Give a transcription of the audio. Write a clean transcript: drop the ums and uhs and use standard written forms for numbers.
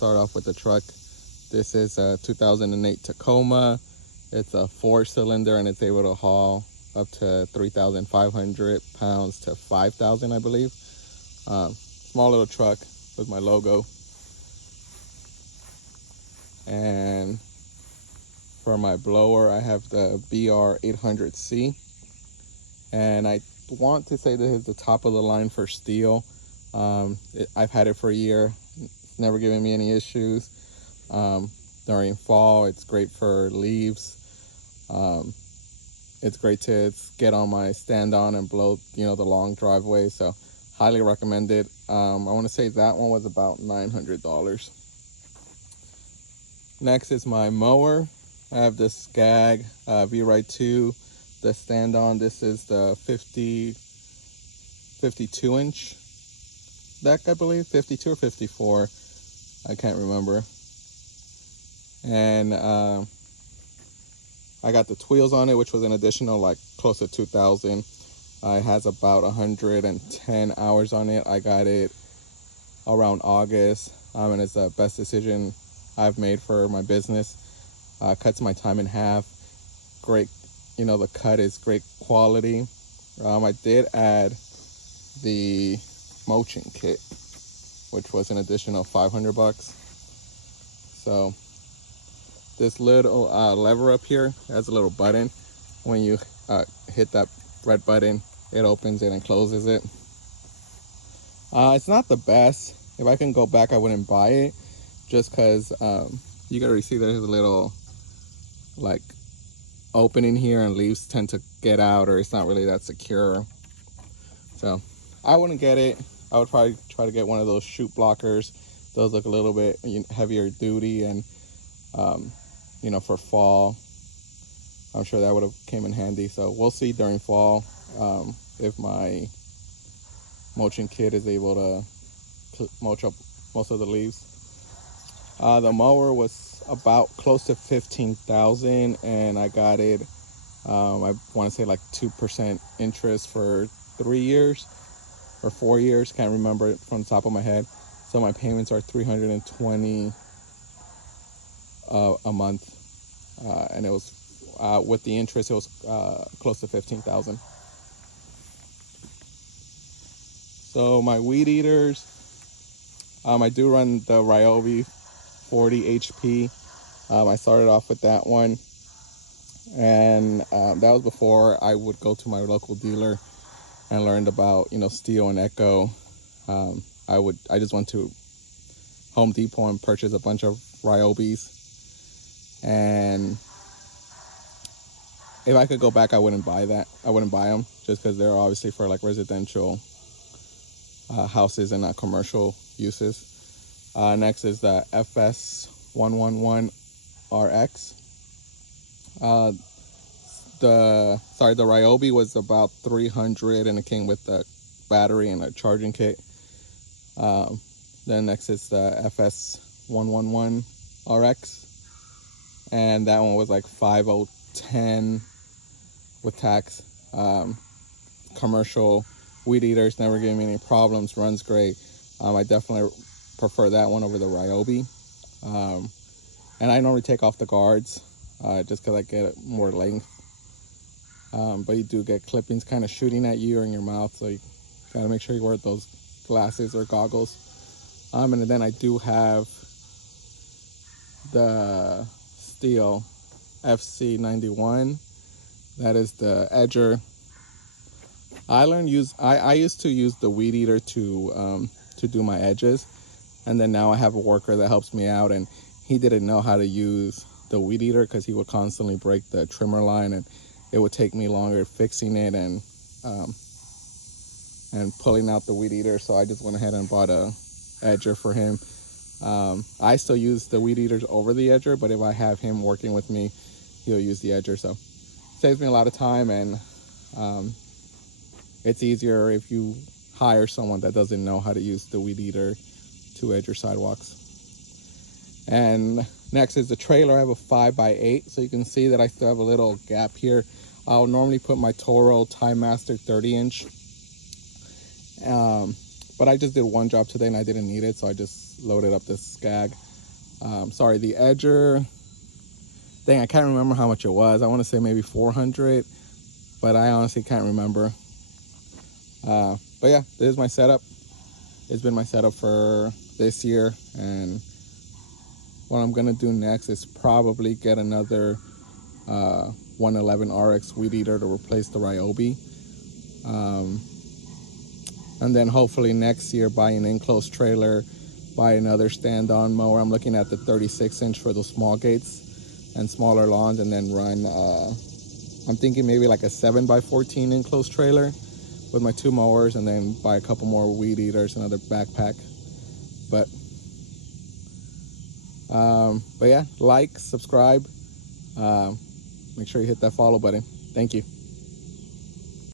Start off with the truck. This is a 2008 Tacoma. It's a 4-cylinder and it's able to haul up to 3,500 pounds to 5,000, I believe. Small little truck with my logo. And for my blower, I have the BR800C. And I want to say this is the top of the line for Stihl. I've had it for a year. It's never given me any issues. During fall, it's great for leaves. It's great to get on my stand-on and blow, the long driveway. So highly recommend it. I want to say that one was about $900. Next is my mower. I have this Skag V-Ride 2. The stand-on, this is the 52-inch deck, I believe. 52 or 54. I can't remember. And I got the wheels on it, which was an additional like close to 2,000. It has about 110 hours on it. I got it around August, and it's the best decision I've made for my business. Cuts my time in half. Great, the cut is great quality. I did add the mulching kit, which was an additional $500. So this little lever up here has a little button. When you hit that red button, it opens it and closes it. It's not the best. If I can go back, I wouldn't buy it, just because you gotta see there's a little like opening here, and leaves tend to get out, or it's not really that secure. So I wouldn't get it. I would probably try to get one of those chute blockers. Those look a little bit heavier duty, and for fall, I'm sure that would have came in handy. So we'll see during fall if my mulching kit is able to mulch up most of the leaves. The mower was about close to 15,000, and I got it. I want to say like 2% interest for 3 years or 4 years. Can't remember it from the top of my head. So my payments are $320 a month, and it was with the interest, it was close to 15,000. So my weed eaters, I do run the Ryobi 40 HP. I started off with that one, and that was before I would go to my local dealer and learned about Stihl and Echo. I just went to Home Depot and purchased a bunch of Ryobis, and if I could go back, I wouldn't buy them, just because they're obviously for like residential houses and not commercial uses. Next is the FS111RX. The Ryobi was about $300, and it came with the battery and a charging kit. Then next is the FS111RX, and that one was like $510 with tax. Commercial weed eaters, never gave me any problems, runs great. I definitely prefer that one over the Ryobi. And I normally take off the guards just because I get more length. But you do get clippings kind of shooting at you or in your mouth, so you gotta make sure you wear those glasses or goggles. And then I do have the Stihl FC91. That is the edger. I used to use the weed eater to do my edges, and then now I have a worker that helps me out, and he didn't know how to use the weed eater because he would constantly break the trimmer line, and it would take me longer fixing it and pulling out the weed eater. So I just went ahead and bought a edger for him. I still use the weed eaters over the edger, but if I have him working with me, he'll use the edger. So saves me a lot of time, and it's easier if you hire someone that doesn't know how to use the weed eater to edge your sidewalks. And next is the trailer. I have a 5x8, so you can see that I still have a little gap here. I'll normally put my Toro Time Master 30-inch, but I just did one job today and I didn't need it, so I just loaded up this Skag. Sorry, the edger. Dang, I can't remember how much it was. I want to say maybe 400, but I honestly can't remember. But yeah, this is my setup. It's been my setup for this year, and what I'm gonna do next is probably get another 111 RX weed eater to replace the Ryobi, and then hopefully next year buy an enclosed trailer, buy another stand-on mower. I'm looking at the 36-inch for those small gates and smaller lawns, and then run. I'm thinking maybe like a 7x14 enclosed trailer with my 2 mowers, and then buy a couple more weed eaters, another backpack. But yeah, like, subscribe, make sure you hit that follow button. Thank you.